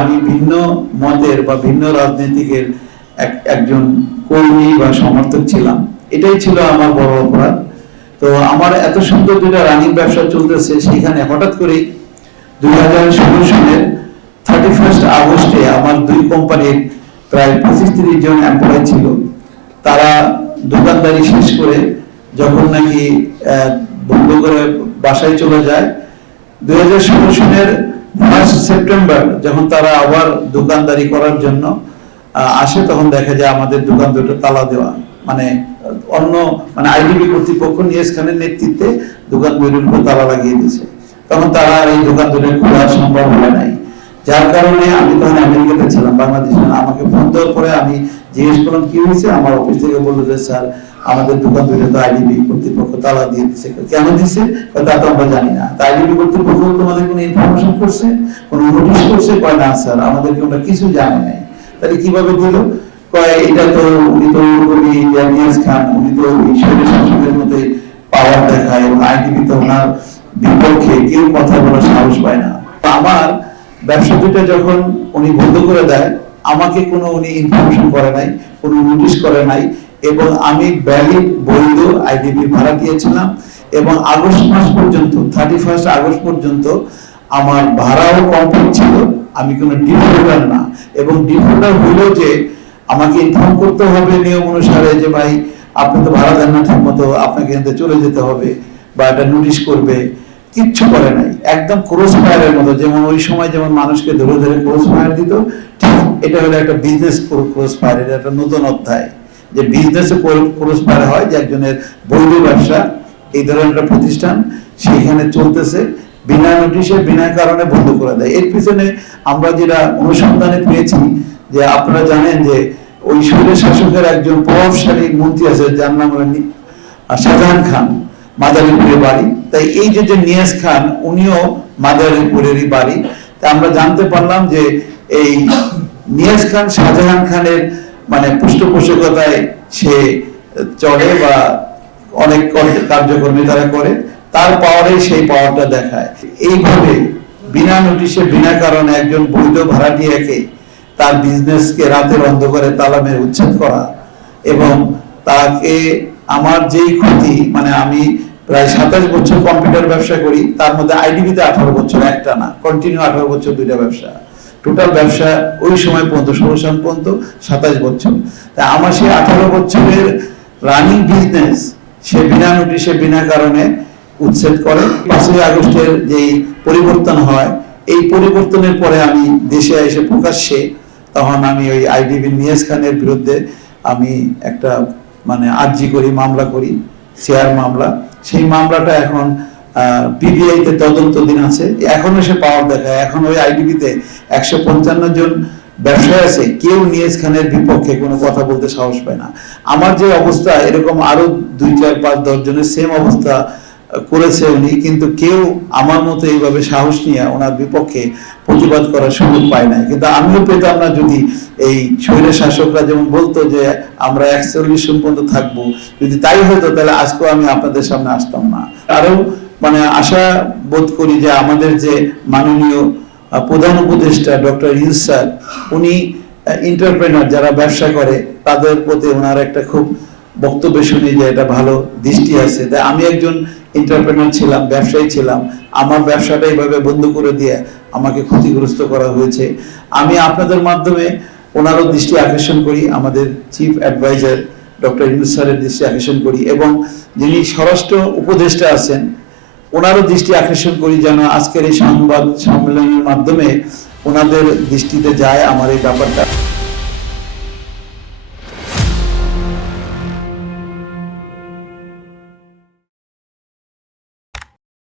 আমি ভিন্ন মতের বা ভিন্ন রাজনীতিকের একজন কর্মী বা সমর্থক ছিলাম। এটাই ছিল আমার বড় অপরাধ। তো আমার এত সুন্দর দুটা রানিং ব্যবসা চলতেছে, সেখানে হঠাৎ করে 2016 সালের 31 আগস্টে আমার দুই কোম্পানির প্রায় 25-30 জন এমপ্লয়ি ছিল। তারা দোকানদারি শেষ করে যখন নাকি বন্ধ করে বাসায় চলে যায়, 2016 সালের 1 সেপ্টেম্বর যখন তারা আবার দোকানদারি করার জন্য আসে, তখন দেখা যায় আমাদের দোকান দুটো তালা দেওয়া, মানে আইডিবি কর্তৃপক্ষ নিয়াজ খানের নেতৃত্বে দোকান দুটোর উপর তালা লাগিয়ে দিয়েছে। তখন তারা এই দোকান দুটো খোলা সম্ভব হয় নাই, যার কারণে আমি তখন আমেরিকাতে ছিলাম, বাংলাদেশে না। আমাকে ফোন দেওয়ার পরে আমি জিজ্ঞেস করলাম কি হয়েছে। আমার অফিস থেকে বললো যে স্যার, আমাদের দোকান দুটো তো আইডিবি কর্তৃপক্ষ তালা দিয়ে দিচ্ছে। কেন দিচ্ছে তা তো আমরা জানি না। তা আইডিবি কর্তৃপক্ষ তোমাদের কোনো ইনফরমেশন করছে, কোনো নোটিশ করছে? কয় না স্যার, আমাদেরকে ওটা কিছু জানে নাই। তাহলে কিভাবে দিল? কয় এটা তো উনি তো নিয়াজ খান, উনি তো ঈশ্বরের শাসকের মধ্যে পাওয়ার দেখায়, আইডিবি তো ওনার বিপক্ষে কেউ কথা বলার সাহস পায় না। আমার ব্যবসা দুটো যখন উনি বন্ধ করে দেয়, আমাকে কোনো উনি ইনফরমেশন করে নাই, কোনো নোটিশ করে নাই, এবং আমি ভ্যালিড বৈধ আইডিবি ভাড়া দিয়েছিলাম। এবং আগস্ট মাস পর্যন্ত 31 আগস্ট পর্যন্ত আমার ভাড়াও কমপ্লিট ছিল। আমি কোনো ডিফল্টার না, এবং ডিফল্টার হইলেও যে আমাকে ইনফর্ম করতে হবে নিয়ম অনুসারে যে ভাই আপনি তো ভাড়া দেন না ঠিক মতো, আপনাকে এখান থেকে চলে যেতে হবে বা একটা নোটিশ করবে, কিচ্ছু করে নাই। একদম ক্রস ফায়ারের মতো, যেমন ওই সময় যেমন মানুষকে ধরে ধরে ক্রস ফায়ার দিত, ঠিক এটা হলো একটা বিজনেস ক্রস ফায়ার। এটা একটা নতুন অধ্যায়, যে বিজনেসে ক্রস ফায়ার হয়, যে একজনের বৈধ ব্যবসা, এই ধরনের একটা প্রতিষ্ঠান সেখানে চলতেছে, বিনা নোটিশে বিনা কারণে বন্ধ করে দেয়। এর পিছনে আমরা যেটা অনুসন্ধানে পেয়েছি, যে আপনারা জানেন যে ওই স্বৈর শাসকের একজন প্রভাবশালী মন্ত্রী আছে, যার নাম হলো শাহজাহান খান, মাদারীপুরের বাড়ি। তাই এই যে নিয়াজ খান, উনিও মাদারীপুরেরই বাড়ি। তা আমরা জানতে পারলাম যে এই নিয়াজ খান শাহজাহান খানের পৃষ্ঠপোষকতায় সে চলে বা অনেক কার্যক্রমী তারা করে, তার পাওয়ারে সেই পাওয়ারটা দেখায়। এইভাবে বিনা নোটিশে বিনা কারণে একজন বৈধ ভাড়াটিয়াকে তার বিজনেসকে রাতের অন্ধকারে তালা মেরে উচ্ছেদ করা, এবং তাকে আমার যেই ক্ষতি, আমি প্রায় 27 বছর কম্পিউটার ব্যবসা করি, তার মধ্যে আইডিবিতে 18 বছর, একটা না, কন্টিনিউ 18 বছর দুইটা ব্যবসা, টোটাল ব্যবসা ওই সময় পর্যন্ত 16 সাল পর্যন্ত 27 বছর। তাই আমার সেই 18 বছরের রানিং বিজনেস সে বিনা নোটিশে বিনা কারণে উচ্ছেদ করে। 5 আগস্টের যেই পরিবর্তন হয়, এই পরিবর্তনের পরে আমি দেশে এসে প্রকাশ্যে, তখন আমি ওই আইডিবি নিয়াজ খানের বিরুদ্ধে আমি একটা আর্জি করি, মামলা করি, শেয়ার মামলা। সেই মামলাটা এখন পিবিআইতে তদন্তধীন আছে। এখনো সে পাওয়ার দেখায়। এখন ওই আইডিবিতে 155 জন ব্যবসায়ী আছে, কেউ নিয়াজ খানের বিপক্ষে কোনো কথা বলতে সাহস পায় না। আমার যে অবস্থা, এরকম আরো 2, 4, 5, 10 জনের সেম অবস্থা করেছে উনি, কিন্তু কেউ আমার মতো এইভাবে সাহস নিয়ে ওনার বিপক্ষে প্রতিবাদ করার সুযোগ পায় নাই। কিন্তু আমিও পেতাম না যদি এই স্বৈর শাসকরা যেমন বলতো যে আমরা 41 জন পর্যন্ত থাকবো, যদি তাই হতো তাহলে আজকেও আমি আপনাদের সামনে আসতাম না। আরো আশা বোধ করি যে আমাদের যে মাননীয় প্রধান উপদেষ্টা ডক্টর ইউনূস স্যার, উনি এন্টারপ্রেনার যারা ব্যবসা করে তাদের প্রতি ওনার একটা খুব বক্তব্য শুনি যে এটা ভালো দৃষ্টি আছে। তাই আমি একজন এন্টারপ্রেনার ছিলাম, ব্যবসায়ী ছিলাম, আমার ব্যবসাটা এইভাবে বন্ধ করে দিয়ে আমাকে ক্ষতিগ্রস্ত করা হয়েছে। আমি আপনাদের মাধ্যমে ওনারও দৃষ্টি আকর্ষণ করি, আমাদের চিফ অ্যাডভাইজার ডক্টর ইউনূস স্যারের দৃষ্টি আকর্ষণ করি, এবং যিনি স্বরাষ্ট্র উপদেষ্টা আছেন ওনারও দৃষ্টি আকর্ষণ করি, যেন আজকের এই সংবাদ সম্মেলনের মাধ্যমে ওনাদের দৃষ্টিতে যায় আমার এই ব্যাপারটা।